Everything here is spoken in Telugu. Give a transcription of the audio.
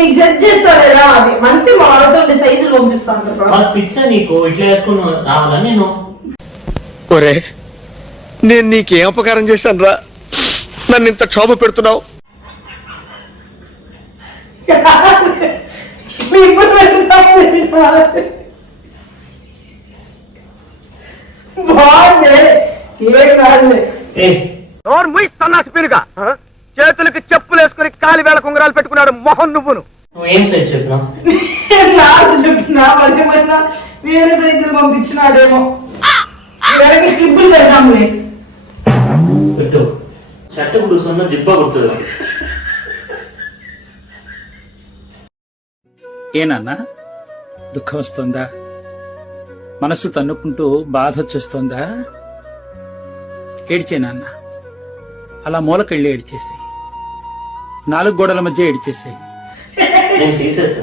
నీకు సెట్ చేస్తారా మంతే మారుతుండే సైజులు పంపిస్తాను పిచ్చా నీకు ఇట్లా వేసుకుని రావాలా నేను? ఒరే నేను నీకేం అపకారం చేశాను రా, నన్ను ఇంత క్షోభ పెడుతున్నావు? చేతులకి చెప్పులు వేసుకుని కాలి వేళ కుంగరాలు పెట్టుకున్నాడు మొహం నువ్వును. నువ్వేం సైజ్ చెప్పినా? చెప్పినా మరి వేరే సైజులు పంపించినాడేమో. క్లిప్పులు పెడతాంలే. పెట్టు. షర్ట్ కుడుతున్నా జిబ్బా కుడుతుంది. ఏనన్నా దుఃఖం వస్తుందా? మనసు తన్నుకుంటూ బాధ వచ్చేస్తోందా? ఏడ్చేనన్నా, అలా మూలకెళ్ళి ఏడ్చేసాయి, 4 గోడల మధ్య ఏడ్చేసాయి. నేను తీసేస్తా.